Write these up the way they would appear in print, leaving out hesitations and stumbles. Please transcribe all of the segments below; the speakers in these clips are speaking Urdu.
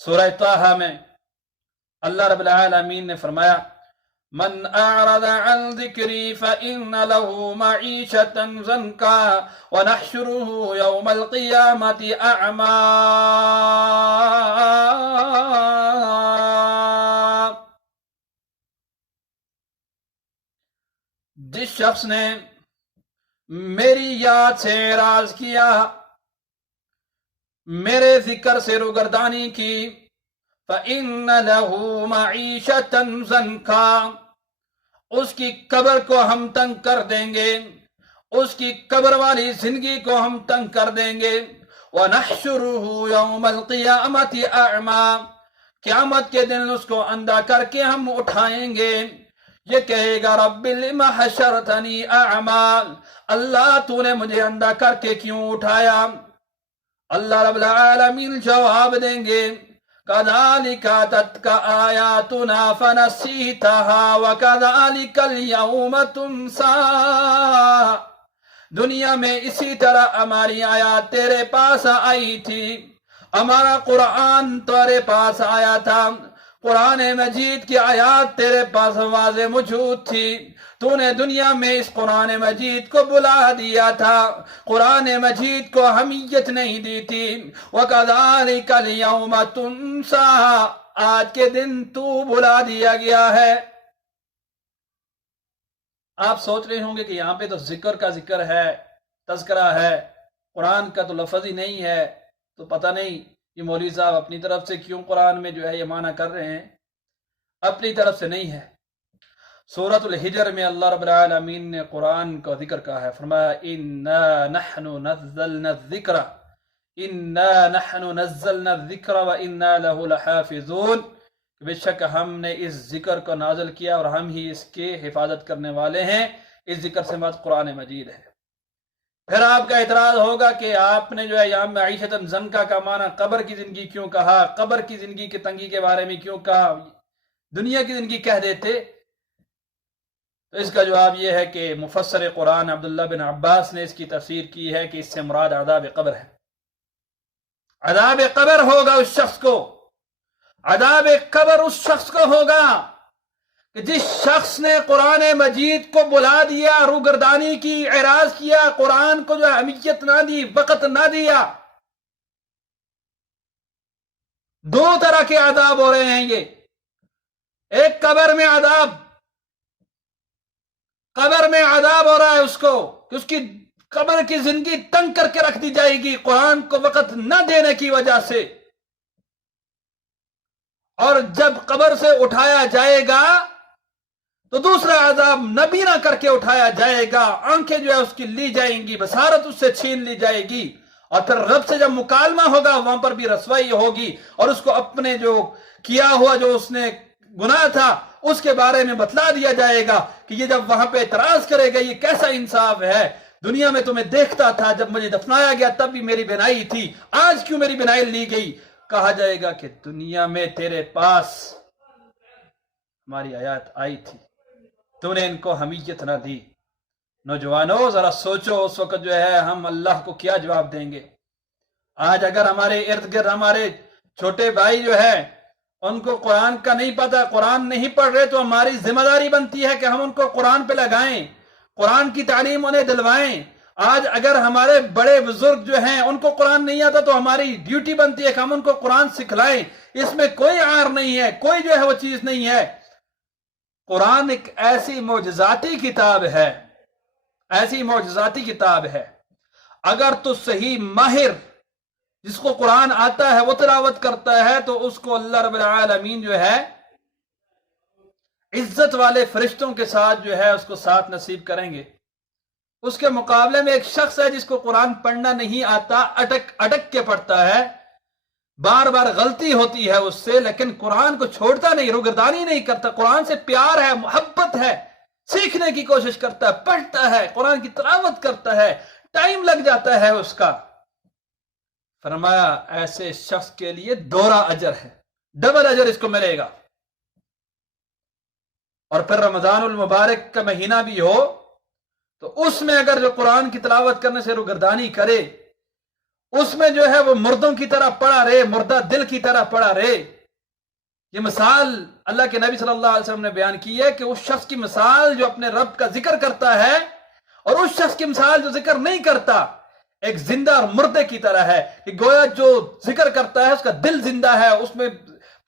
سورہ طٰہٰ میں اللہ رب العالمین نے فرمایا من اعرض عن ذکری فإن له معیشة ضنکا ونحشره یوم القیامة اعما۔ جس شخص نے میری یاد سے اعراض کیا، میرے ذکر سے روگردانی کی، فَإِنَّ لَهُ مَعِيشَةً ضَنْكًا، اس کی قبر کو ہم تنگ کر دیں گے، اس کی قبر والی زندگی کو ہم تنگ کر دیں گے۔ وَنَحْشُرُهُ يَوْمَ الْقِيَامَةِ أَعْمَى، قیامت کے دن اس کو اندھا کر کے ہم اٹھائیں گے۔ یہ کہے گا رب لم حشرتنی اعمى، اللہ تو نے مجھے اندھا کر کے کیوں اٹھایا؟ اللہ رب العالمین جواب دیں گے كَذَلِكَ أَتَتْكَ آيَاتُنَا فَنَسِيتَهَا وَكَذَلِكَ الْيَوْمَ تُنْسَى، دنیا میں اسی طرح ہماری آیات تیرے پاس آئی تھی، ہمارا قرآن تیرے پاس آیا تھا، قرآن مجید کی آیات تیرے پاس واضح موجود تھی، تو نے دنیا میں اس قرآن مجید کو بلا دیا تھا، قرآن مجید کو اہمیت نہیں دی تھی۔ وَكَذَلِكَ الْيَوْمَ تُنْسَى، آج کے دن تو بلا دیا گیا ہے۔ آپ سوچ رہے ہوں گے کہ یہاں پہ تو ذکر کا ذکر ہے، تذکرہ ہے، قرآن کا تو لفظ ہی نہیں ہے، تو پتہ نہیں یہ مولوی صاحب اپنی طرف سے کیوں قرآن میں جو ہے یہ معنی کر رہے ہیں۔ اپنی طرف سے نہیں ہے۔ سورۃ الحجر میں اللہ رب العالمین نے قرآن کا ذکر کہا ہے، فرمایا اِنَّا نَحْنُ نَزَّلْنَا الذِّكْرَ اِنَّا نَحْنُ نَزَّلْنَا الذِّكْرَ وَإِنَّا لَهُ لَحَافِظُونَ، بے شک ہم نے اس ذکر کو نازل کیا اور ہم ہی اس کے حفاظت کرنے والے ہیں۔ اس ذکر سے مراد قرآن مجید ہے۔ پھر آپ کا اعتراض ہوگا کہ آپ نے جو ہے یہاں معیشت ضنکا کا معنی قبر کی زندگی کیوں کہا، قبر کی زندگی کی تنگی کے بارے میں کیوں کہا، دنیا کی زندگی کہہ دیتے؟ تو اس کا جواب یہ ہے کہ مفسر قرآن عبداللہ بن عباس نے اس کی تفسیر کی ہے کہ اس سے مراد عذاب قبر ہے۔ عذاب قبر ہوگا اس شخص کو، عذاب قبر اس شخص کو ہوگا کہ جس شخص نے قرآن مجید کو بلا دیا، روگردانی کی، اعراض کیا، قرآن کو جو اہمیت نہ دی، وقت نہ دیا۔ دو طرح کے عذاب ہو رہے ہیں یہ، ایک قبر میں عذاب، قبر میں عذاب ہو رہا ہے اس کو کہ اس کی قبر کی زندگی تنگ کر کے رکھ دی جائے گی قرآن کو وقت نہ دینے کی وجہ سے، اور جب قبر سے اٹھایا جائے گا تو دوسرا عذاب نبینا کر کے اٹھایا جائے گا، آنکھیں جو ہے اس کی لی جائیں گی، بصارت اس سے چھین لی جائے گی، اور پھر رب سے جب مکالمہ ہوگا وہاں پر بھی رسوائی ہوگی، اور اس کو اپنے جو کیا ہوا جو اس نے گناہ تھا اس کے بارے میں بتلا دیا جائے گا کہ یہ جب وہاں پہ اعتراض کرے گا یہ کیسا انصاف ہے، دنیا میں تمہیں دیکھتا تھا، جب مجھے دفنایا گیا تب بھی میری بینائی تھی، آج کیوں میری بینائی لی گئی؟ کہا جائے گا کہ دنیا میں تیرے پاس ہماری آیات آئی تھی، تو نے ان کو اہمیت نہ دی۔ نوجوانوں ذرا سوچو اس وقت جو ہے ہم اللہ کو کیا جواب دیں گے؟ آج اگر ہمارے ارد گرد ہمارے چھوٹے بھائی جو ہے ان کو قرآن کا نہیں پتا، قرآن نہیں پڑھ رہے، تو ہماری ذمہ داری بنتی ہے کہ ہم ان کو قرآن پہ لگائیں، قرآن کی تعلیم انہیں دلوائیں۔ آج اگر ہمارے بڑے بزرگ جو ہیں ان کو قرآن نہیں آتا تو ہماری ڈیوٹی بنتی ہے کہ ہم ان کو قرآن سکھلائیں۔ اس میں کوئی عار نہیں ہے، کوئی جو ہے وہ چیز نہیں ہے۔ قرآن ایک ایسی معجزاتی کتاب ہے، ایسی معجزاتی کتاب ہے، اگر تو صحیح ماہر جس کو قرآن آتا ہے وہ تلاوت کرتا ہے تو اس کو اللہ رب العالمین جو ہے عزت والے فرشتوں کے ساتھ جو ہے اس کو ساتھ نصیب کریں گے۔ اس کے مقابلے میں ایک شخص ہے جس کو قرآن پڑھنا نہیں آتا، اٹک کے پڑھتا ہے، بار بار غلطی ہوتی ہے اس سے، لیکن قرآن کو چھوڑتا نہیں، روگردانی نہیں کرتا، قرآن سے پیار ہے، محبت ہے، سیکھنے کی کوشش کرتا ہے، پڑھتا ہے، قرآن کی تلاوت کرتا ہے، ٹائم لگ جاتا ہے اس کا۔ فرمایا ایسے شخص کے لیے دوہرا اجر ہے، ڈبل اجر اس کو ملے گا۔ اور پھر رمضان المبارک کا مہینہ بھی ہو تو اس میں اگر جو قرآن کی تلاوت کرنے سے روگردانی کرے، اس میں جو ہے وہ مردوں کی طرح پڑا رہے، مردہ دل کی طرح پڑا رہے. یہ مثال اللہ کے نبی صلی اللہ علیہ وسلم نے بیان کی ہے کہ اس شخص کی مثال جو اپنے رب کا ذکر کرتا ہے اور اس شخص کی مثال جو ذکر نہیں کرتا ایک زندہ اور مردے کی طرح ہے. کہ گویا جو ذکر کرتا ہے اس کا دل زندہ ہے، اس میں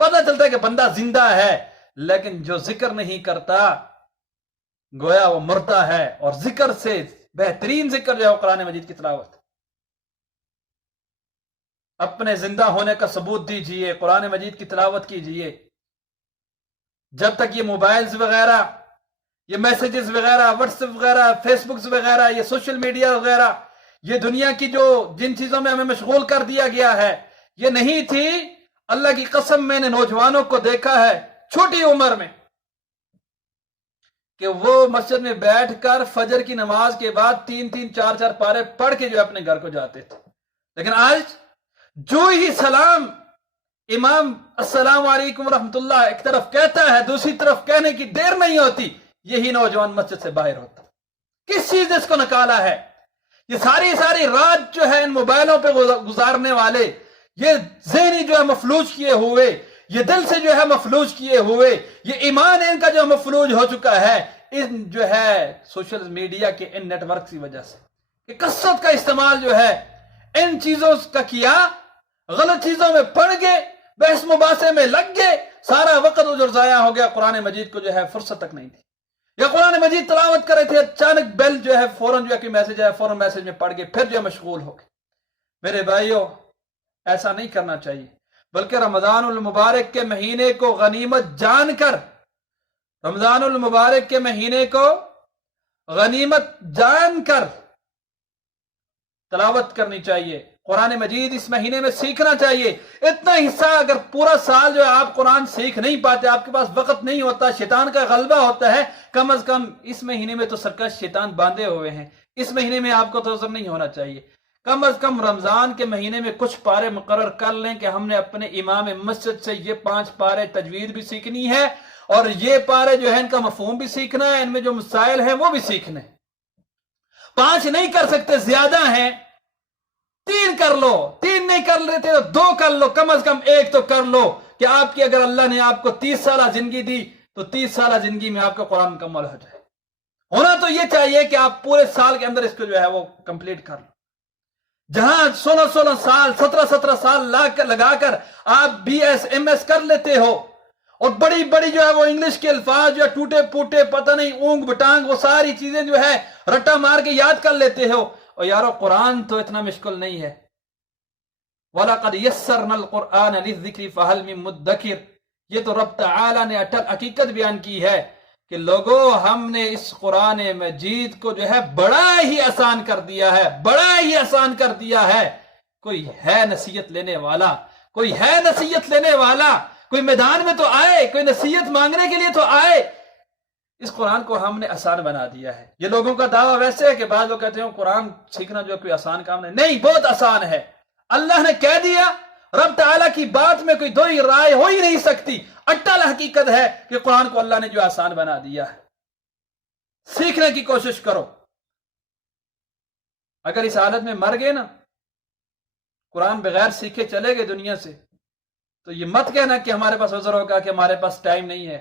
پتہ چلتا ہے کہ بندہ زندہ ہے، لیکن جو ذکر نہیں کرتا گویا وہ مردہ ہے. اور ذکر سے بہترین ذکر جو ہے قرآن مجید کی تلاوت. اپنے زندہ ہونے کا ثبوت دیجئے، قرآن مجید کی تلاوت کیجئے. جب تک یہ موبائلز وغیرہ، یہ میسیجز وغیرہ، واٹس ایپ وغیرہ، فیس بکس وغیرہ، یہ سوشل میڈیا وغیرہ، یہ دنیا کی جن چیزوں میں ہمیں مشغول کر دیا گیا ہے، یہ نہیں تھی. اللہ کی قسم میں نے نوجوانوں کو دیکھا ہے چھوٹی عمر میں کہ وہ مسجد میں بیٹھ کر فجر کی نماز کے بعد 3-3 4-4 پارے پڑھ کے جو اپنے گھر کو جاتے تھے. لیکن آج جو ہی سلام امام السلام علیکم ورحمۃ اللہ ایک طرف کہتا ہے، دوسری طرف کہنے کی دیر نہیں ہوتی یہی نوجوان مسجد سے باہر ہوتا. کس چیز نے اس کو نکالا ہے؟ یہ ساری رات جو ہے ان موبائلوں پہ گزارنے والے، یہ ذہنی جو ہے مفلوج کیے ہوئے، یہ دل سے جو ہے مفلوج کیے ہوئے، یہ ایمان ان کا جو مفلوج ہو چکا ہے ان جو ہے سوشل میڈیا کے ان نیٹ ورک کی وجہ سے. کہ کثرت کا استعمال جو ہے ان چیزوں کا کیا، غلط چیزوں میں پڑ گئے، بحث مباحثے میں لگ گئے، سارا وقت اجر ضائع ہو گیا. قرآن مجید کو جو ہے فرصت تک نہیں تھی. یا قرآن مجید تلاوت کر رہے تھے، اچانک بیل جو ہے فوراً جو ہے کوئی میسج ہے، فوراً میسج میں پڑھ گئے، پھر جو ہے مشغول ہو گئے. میرے بھائیوں ایسا نہیں کرنا چاہیے، بلکہ رمضان المبارک کے مہینے کو غنیمت جان کر، رمضان المبارک کے مہینے کو غنیمت جان کر تلاوت کرنی چاہیے. قرآن مجید اس مہینے میں سیکھنا چاہیے. اتنا حصہ اگر پورا سال جو ہے آپ قرآن سیکھ نہیں پاتے، آپ کے پاس وقت نہیں ہوتا، شیطان کا غلبہ ہوتا ہے، کم از کم اس مہینے میں تو سرکش شیطان باندھے ہوئے ہیں، اس مہینے میں آپ کو توجہ نہیں ہونا چاہیے. کم از کم رمضان کے مہینے میں کچھ پارے مقرر کر لیں کہ ہم نے اپنے امام مسجد سے یہ 5 پارے تجوید بھی سیکھنی ہے اور یہ پارے جو ہے ان کا مفہوم بھی سیکھنا ہے، ان میں جو مسائل ہیں وہ بھی سیکھنے. 5 نہیں کر سکتے، زیادہ ہیں، 3 کر لو. 3 نہیں کر لیتے تو 2 کر لو، کم از کم 1 تو کر لو. کہ آپ کی اگر اللہ نے آپ کو 30 سالہ زندگی دی تو 30 سالہ زندگی میں آپ کا قرآن مکمل ہو جائے. ہونا تو یہ چاہیے کہ آپ پورے سال کے اندر اس کو جو ہے وہ کمپلیٹ کر لو. جہاں 16 سال 17 سال لگا کر آپ BS MS کر لیتے ہو اور بڑی بڑی جو ہے وہ انگلش کے الفاظ جو ہے ٹوٹے پوٹے پتہ نہیں اونگ بٹانگ وہ ساری چیزیں جو ہے رٹا مار کے یاد کر لیتے ہو. اور یارو قرآن تو اتنا مشکل نہیں ہے. وَلَقَدْ يَسَّرْنَا الْقُرْآنَ لِلذِّكْرِ فَهَلْ مِن مُدَّكِرٍ. یہ تو رب تعالی نے اٹل حقیقت بیان کی ہے کہ لوگوں ہم نے اس قرآن مجید کو جو ہے بڑا ہی آسان کر دیا ہے، بڑا ہی آسان کر دیا ہے. کوئی ہے نصیحت لینے والا، کوئی ہے نصیحت لینے والا، کوئی میدان میں تو آئے، کوئی نصیحت مانگنے کے لیے تو آئے. اس قرآن کو ہم نے آسان بنا دیا ہے. یہ لوگوں کا دعویٰ ویسے ہے کہ بعض لوگ کہتے ہیں قرآن سیکھنا جو کوئی آسان کام نہیں، بہت آسان ہے. اللہ نے کہہ دیا، رب تعالیٰ کی بات میں کوئی دوئی رائے ہو ہی نہیں سکتی. اٹل حقیقت ہے کہ قرآن کو اللہ نے جو آسان بنا دیا ہے. سیکھنے کی کوشش کرو. اگر اس حالت میں مر گئے نا، قرآن بغیر سیکھے چلے گئے دنیا سے، تو یہ مت کہنا کہ ہمارے پاس عذر ہوگا کہ ہمارے پاس ٹائم نہیں ہے.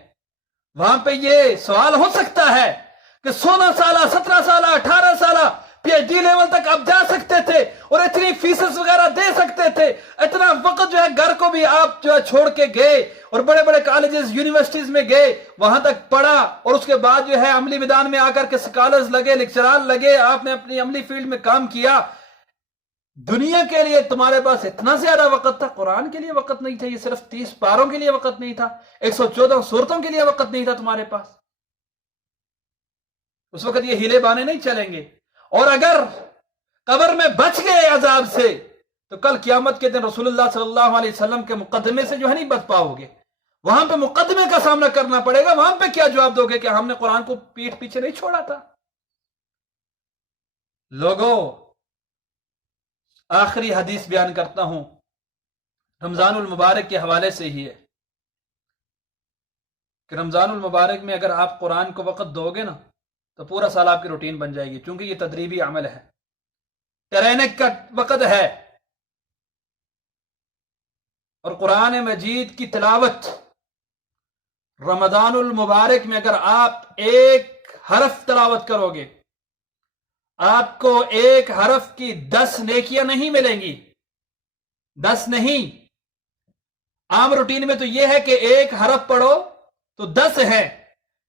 وہاں پہ یہ سوال ہو سکتا ہے کہ 16 سالہ 17 سالہ 18 سالہ PhD لیول تک آپ جا سکتے تھے اور اتنی فیسز وغیرہ دے سکتے تھے. اتنا وقت جو ہے گھر کو بھی آپ جو ہے چھوڑ کے گئے اور بڑے بڑے کالجز یونیورسٹیز میں گئے، وہاں تک پڑھا اور اس کے بعد جو ہے عملی میدان میں آ کر کے سکالرز لگے، لیکچرار لگے، آپ نے اپنی عملی فیلڈ میں کام کیا. دنیا کے لیے تمہارے پاس اتنا زیادہ وقت تھا، قرآن کے لیے وقت نہیں تھا. یہ صرف 30 پاروں کے لیے وقت نہیں تھا، 114 سورتوں کے لیے وقت نہیں تھا تمہارے پاس. اس وقت یہ ہیلے بانے نہیں چلیں گے. اور اگر قبر میں بچ گئے عذاب سے تو کل قیامت کے دن رسول اللہ صلی اللہ علیہ وسلم کے مقدمے سے جو ہے نہیں بچ پاؤ گے. وہاں پہ مقدمے کا سامنا کرنا پڑے گا. وہاں پہ کیا جواب دو گے کہ ہم نے قرآن کو پیٹھ پیچھے نہیں چھوڑا تھا. لوگوں آخری حدیث بیان کرتا ہوں، رمضان المبارک کے حوالے سے ہی ہے کہ رمضان المبارک میں اگر آپ قرآن کو وقت دو گے نا تو پورا سال آپ کی روٹین بن جائے گی. چونکہ یہ تدریبی عمل ہے، ٹریننگ کا وقت ہے. اور قرآن مجید کی تلاوت رمضان المبارک میں اگر آپ ایک حرف تلاوت کرو گے، آپ کو ایک حرف کی 10 نیکیاں نہیں ملیں گی، 10 نہیں۔ عام روٹین میں تو یہ ہے کہ ایک حرف پڑھو تو 10 ہے،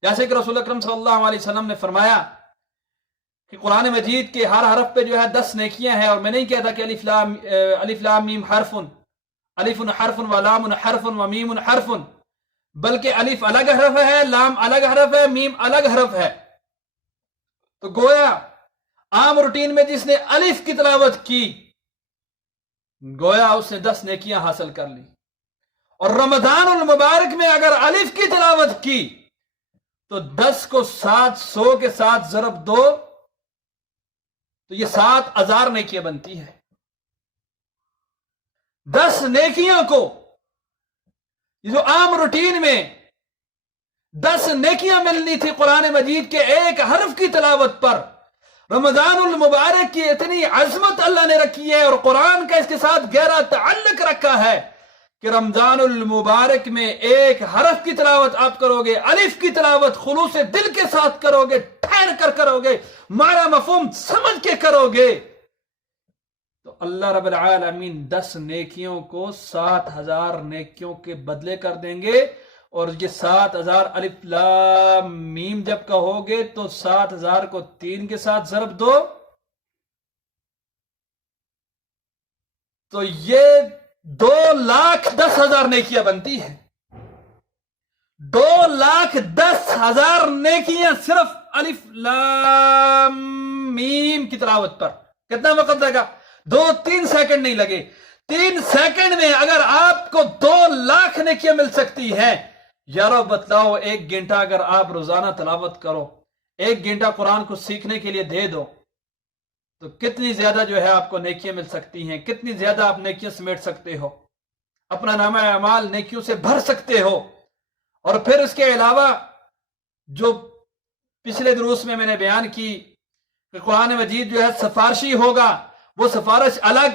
جیسے کہ رسول اکرم صلی اللہ علیہ وسلم نے فرمایا کہ قرآن مجید کے ہر حرف پہ جو ہے 10 نیکیاں ہیں، اور میں نہیں کہتا کہ الف لام میم حرف، الف حرف و لام حرف و میم حرف، بلکہ الف الگ حرف ہے، لام الگ حرف ہے، میم الگ حرف ہے۔ تو گویا عام روٹین میں جس نے الف کی تلاوت کی، گویا اس نے 10 نیکیاں حاصل کر لی، اور رمضان المبارک میں اگر الف کی تلاوت کی تو 10 کو 700 کے ساتھ ضرب دو تو یہ 7000 نیکیاں بنتی ہے۔ 10 نیکیوں کو، جو عام روٹین میں 10 نیکیاں ملنی تھی قرآن مجید کے ایک حرف کی تلاوت پر، رمضان المبارک کی اتنی عظمت اللہ نے رکھی ہے، اور قرآن کا اس کے ساتھ گہرا تعلق رکھا ہے کہ رمضان المبارک میں ایک حرف کی تلاوت آپ کرو گے، الف کی تلاوت خلوص دل کے ساتھ کرو گے، ٹھہر کر کرو گے، معنی مفہوم سمجھ کے کرو گے، تو اللہ رب العالمین 10 نیکیوں کو 7000 نیکیوں کے بدلے کر دیں گے۔ اور یہ 7000 الف لام میم جب کہو گے تو 7000 کو 3 کے ساتھ ضرب دو تو یہ 2,10,000 نیکیاں بنتی ہیں۔ 2,10,000 نیکیاں صرف الف لام میم کی تلاوت پر۔ کتنا وقت لگا؟ 2-3 سیکنڈ نہیں لگے۔ 3 سیکنڈ میں اگر آپ کو 2,00,000 نیکیاں مل سکتی ہیں، یارو بتلاؤ 1 گھنٹہ اگر آپ روزانہ تلاوت کرو، 1 گھنٹہ قرآن کو سیکھنے کے لیے دے دو، تو کتنی زیادہ جو ہے آپ کو نیکیاں مل سکتی ہیں، کتنی زیادہ آپ نیکیاں سمیٹ سکتے ہو، اپنا نامہ اعمال نیکیوں سے بھر سکتے ہو۔ اور پھر اس کے علاوہ جو پچھلے دروس میں نے بیان کی کہ قرآن مجید جو ہے سفارشی ہوگا، وہ سفارش الگ،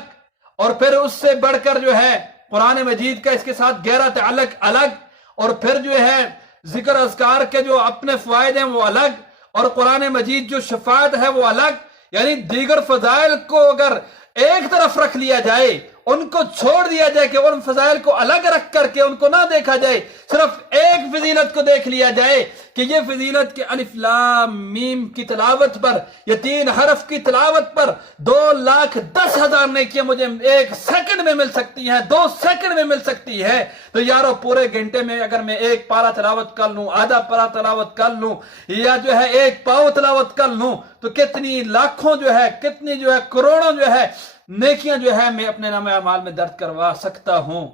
اور پھر اس سے بڑھ کر جو ہے قرآن مجید کا اس کے ساتھ گہرا تعلق الگ، اور پھر جو ہے ذکر اذکار کے جو اپنے فوائد ہیں وہ الگ، اور قرآن مجید جو شفاعت ہے وہ الگ۔ یعنی دیگر فضائل کو اگر ایک طرف رکھ لیا جائے، ان کو چھوڑ دیا جائے کہ ان فضائل کو الگ رکھ کر کے ان کو نہ دیکھا جائے، صرف ایک فضیلت کو دیکھ لیا جائے کہ یہ فضیلت کے الف لام میم کی تلاوت پر، یہ 3 حرف کی تلاوت پر 2,10,000 نیکیاں مجھے 1 سیکنڈ میں مل سکتی ہیں، 2 سیکنڈ میں مل سکتی ہے۔ تو یارو پورے گھنٹے میں اگر میں 1 پارہ تلاوت کر لوں، آدھا پارہ تلاوت کر لوں، یا جو ہے 1 پاؤ تلاوت کر لوں، تو کتنی لاکھوں جو ہے، کتنی جو ہے کروڑوں جو ہے نیکیاں جو ہے میں اپنے نامہ اعمال میں درج کروا سکتا ہوں۔